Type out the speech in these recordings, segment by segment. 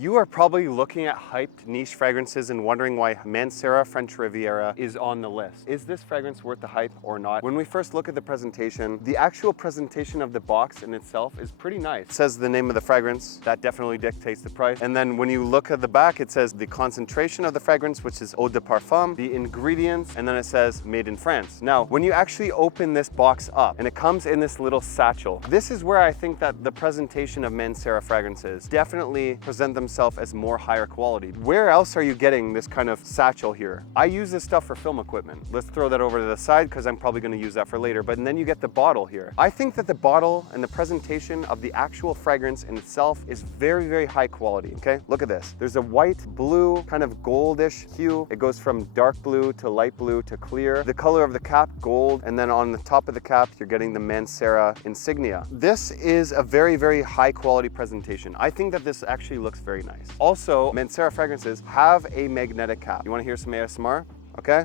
You are probably looking at hyped niche fragrances and wondering why Mancera French Riviera is on the list. Is this fragrance worth the hype or not? When we first look at the presentation, the actual presentation of the box in itself is pretty nice. It says the name of the fragrance, that definitely dictates the price. And then when you look at the back, it says the concentration of the fragrance, which is eau de parfum, the ingredients, and then it says made in France. Now, when you actually open this box up and it comes in this little satchel, this is where I think that the presentation of Mancera fragrances definitely present themselves as more higher quality. Where else are you getting this kind of satchel here? I use this stuff for film equipment. Let's throw that over to the side because I'm probably going to use that for later. But then you get the bottle here. I think that the bottle and the presentation of the actual fragrance in itself is very, very high quality. Okay, look at this. There's a white, blue, kind of goldish hue. It goes from dark blue to light blue to clear. The color of the cap, gold, and then on the top of the cap, you're getting the Mancera insignia. This is a very, very high quality presentation. I think that this actually looks very nice. Also, Mancera fragrances have a magnetic cap. You want to hear some ASMR? Okay.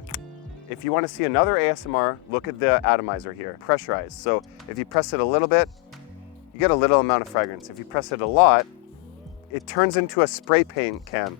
If you want to see another ASMR, look at the atomizer here, pressurized. So if you press it a little bit, you get a little amount of fragrance. If you press it a lot, it turns into a spray paint can.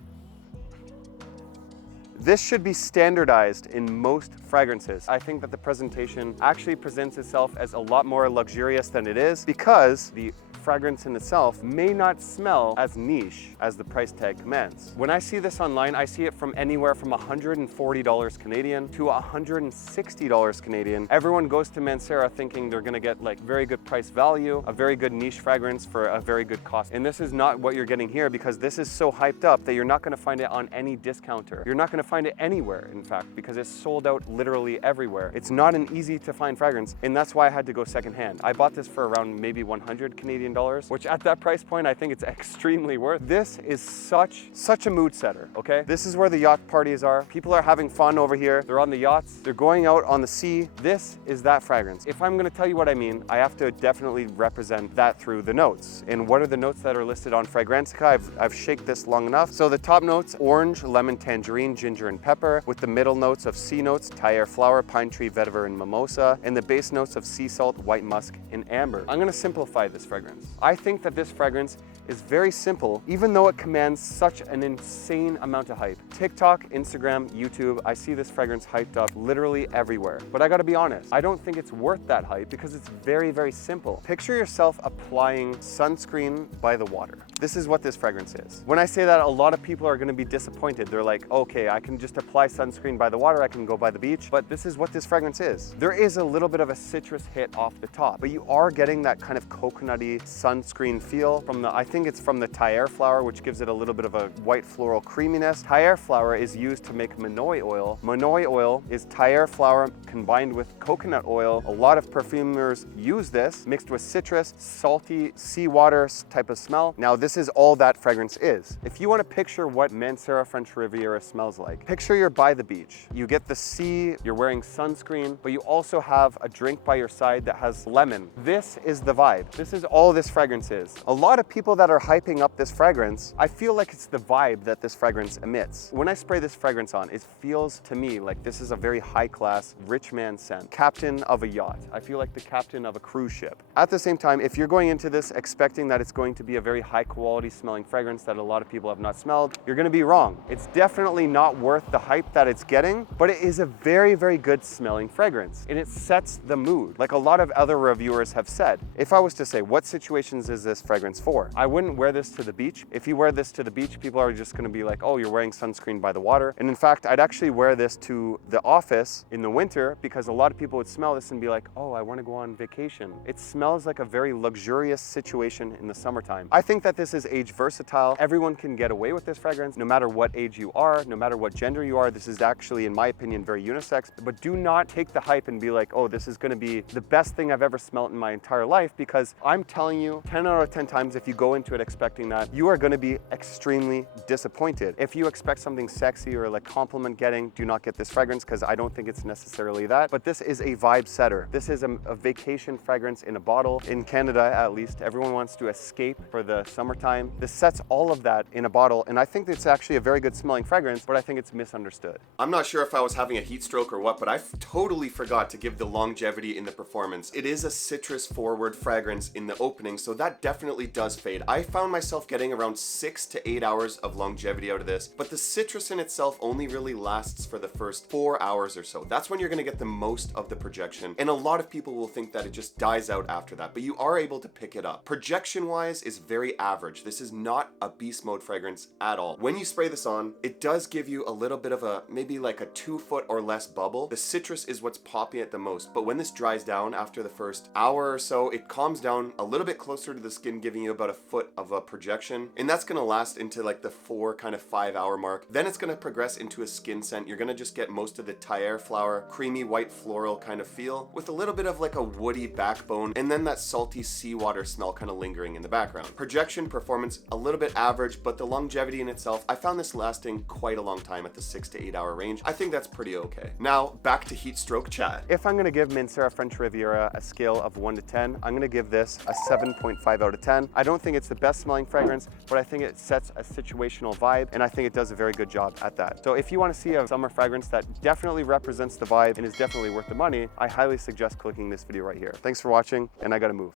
This should be standardized in most fragrances. I think that the presentation actually presents itself as a lot more luxurious than it is because the fragrance in itself may not smell as niche as the price tag commands. When I see this online, I see it from anywhere from $140 Canadian to $160 Canadian. Everyone goes to Mancera thinking they're gonna get like very good price value, a very good niche fragrance for a very good cost. And this is not what you're getting here because this is so hyped up that you're not gonna find it on any discounter. You're not gonna find it anywhere, in fact, because it's sold out literally everywhere. It's not an easy to find fragrance, and that's why I had to go secondhand. I bought this for around maybe 100 Canadian dollars, which at that price point, I think it's extremely worth. This is such a mood setter, okay? This is where the yacht parties are. People are having fun over here. They're on the yachts. They're going out on the sea. This is that fragrance. If I'm gonna tell you what I mean, I have to definitely represent that through the notes. And what are the notes that are listed on Fragrantica? I've shaked this long enough. So the top notes, orange, lemon, tangerine, ginger, and pepper, with the middle notes of sea notes, Thai flower, pine tree, vetiver, and mimosa, and the base notes of sea salt, white musk, and amber. I'm gonna simplify this fragrance. I think that this fragrance is very simple, even though it commands such an insane amount of hype. TikTok, Instagram, YouTube, I see this fragrance hyped up literally everywhere. But I gotta be honest, I don't think it's worth that hype because it's very, very simple. Picture yourself applying sunscreen by the water. This is what this fragrance is. When I say that, a lot of people are gonna be disappointed. They're like, okay, I can just apply sunscreen by the water, I can go by the beach, but this is what this fragrance is. There is a little bit of a citrus hit off the top, but you are getting that kind of coconutty sunscreen feel from the, I think it's from the Thai flower, which gives it a little bit of a white floral creaminess. Thai flower is used to make Manoi oil. Manoi oil is Thai flower combined with coconut oil. A lot of perfumers use this mixed with citrus, salty seawater type of smell. Now this is all that fragrance is. If you want to picture what Mancera French Riviera smells like, picture you're by the beach. You get the sea, you're wearing sunscreen, but you also have a drink by your side that has lemon. This is the vibe. This is all this fragrance is. A lot of people that are hyping up this fragrance, I feel like it's the vibe that this fragrance emits. When I spray this fragrance on, it feels to me like this is a very high class, rich man scent. Captain of a yacht. I feel like the captain of a cruise ship. At the same time, if you're going into this expecting that it's going to be a very high quality smelling fragrance that a lot of people have not smelled, you're gonna be wrong. It's definitely not worth the hype that it's getting, but it is a very, very good smelling fragrance. And it sets the mood. Like a lot of other reviewers have said, if I was to say, what situations is this fragrance for? I wouldn't wear this to the beach. If you wear this to the beach, people are just gonna be like, oh, you're wearing sunscreen by the water. And in fact, I'd actually wear this to the office in the winter because a lot of people would smell this and be like, oh, I wanna go on vacation. It smells like a very luxurious situation in the summertime. I think that this is age versatile. Everyone can get away with this fragrance, no matter what age you are, no matter what gender you are. This is actually, in my opinion, very unisex, but do not take the hype and be like, oh, this is gonna be the best thing I've ever smelled in my entire life, because I'm telling you, 10 out of 10 times, if you go into it expecting that, you are gonna be extremely disappointed. If you expect something sexy or like compliment getting, do not get this fragrance because I don't think it's necessarily that, but this is a vibe setter. This is a vacation fragrance in a bottle. In Canada, at least, everyone wants to escape for the summertime. This sets all of that in a bottle, and I think it's actually a very good smelling fragrance, but I think it's misunderstood. I'm not sure if I was having a heat stroke or what, but I totally forgot to give the longevity in the performance. It is a citrus forward fragrance in the opening, so that definitely does fade. I found myself getting around 6 to 8 hours of longevity out of this, but the citrus in itself only really lasts for the first 4 hours or so. That's when you're gonna get the most of the projection, and a lot of people will think that it just dies out after that, but you are able to pick it up. Projection-wise is very average. This is not a beast mode fragrance at all. When you spray this on, it does give you a little bit of a, maybe like a 2 foot or less bubble. The citrus is what's popping it the most, but when this dries down after the first hour or so, it calms down a little bit closer to the skin, giving you about a foot of a projection, and that's gonna last into like the 4 kind of 5 hour mark. Then it's gonna progress into a skin scent. You're gonna just get most of the Thayere flower, creamy white floral kind of feel with a little bit of like a woody backbone, and then that salty seawater smell kind of lingering in the background. Projection performance a little bit average, but the longevity in itself, I found this lasting quite a long time at the 6 to 8 hour range. I think that's pretty okay. Now back to heat stroke chat. If I'm gonna give Mancera French Riviera a scale of 1 to 10, I'm gonna give this a 7.5 out of 10. I don't think it's the best smelling fragrance, but I think it sets a situational vibe, and I think it does a very good job at that. So if you wanna see a summer fragrance that definitely represents the vibe and is definitely worth the money, I highly suggest clicking this video right here. Thanks for watching, and I gotta move.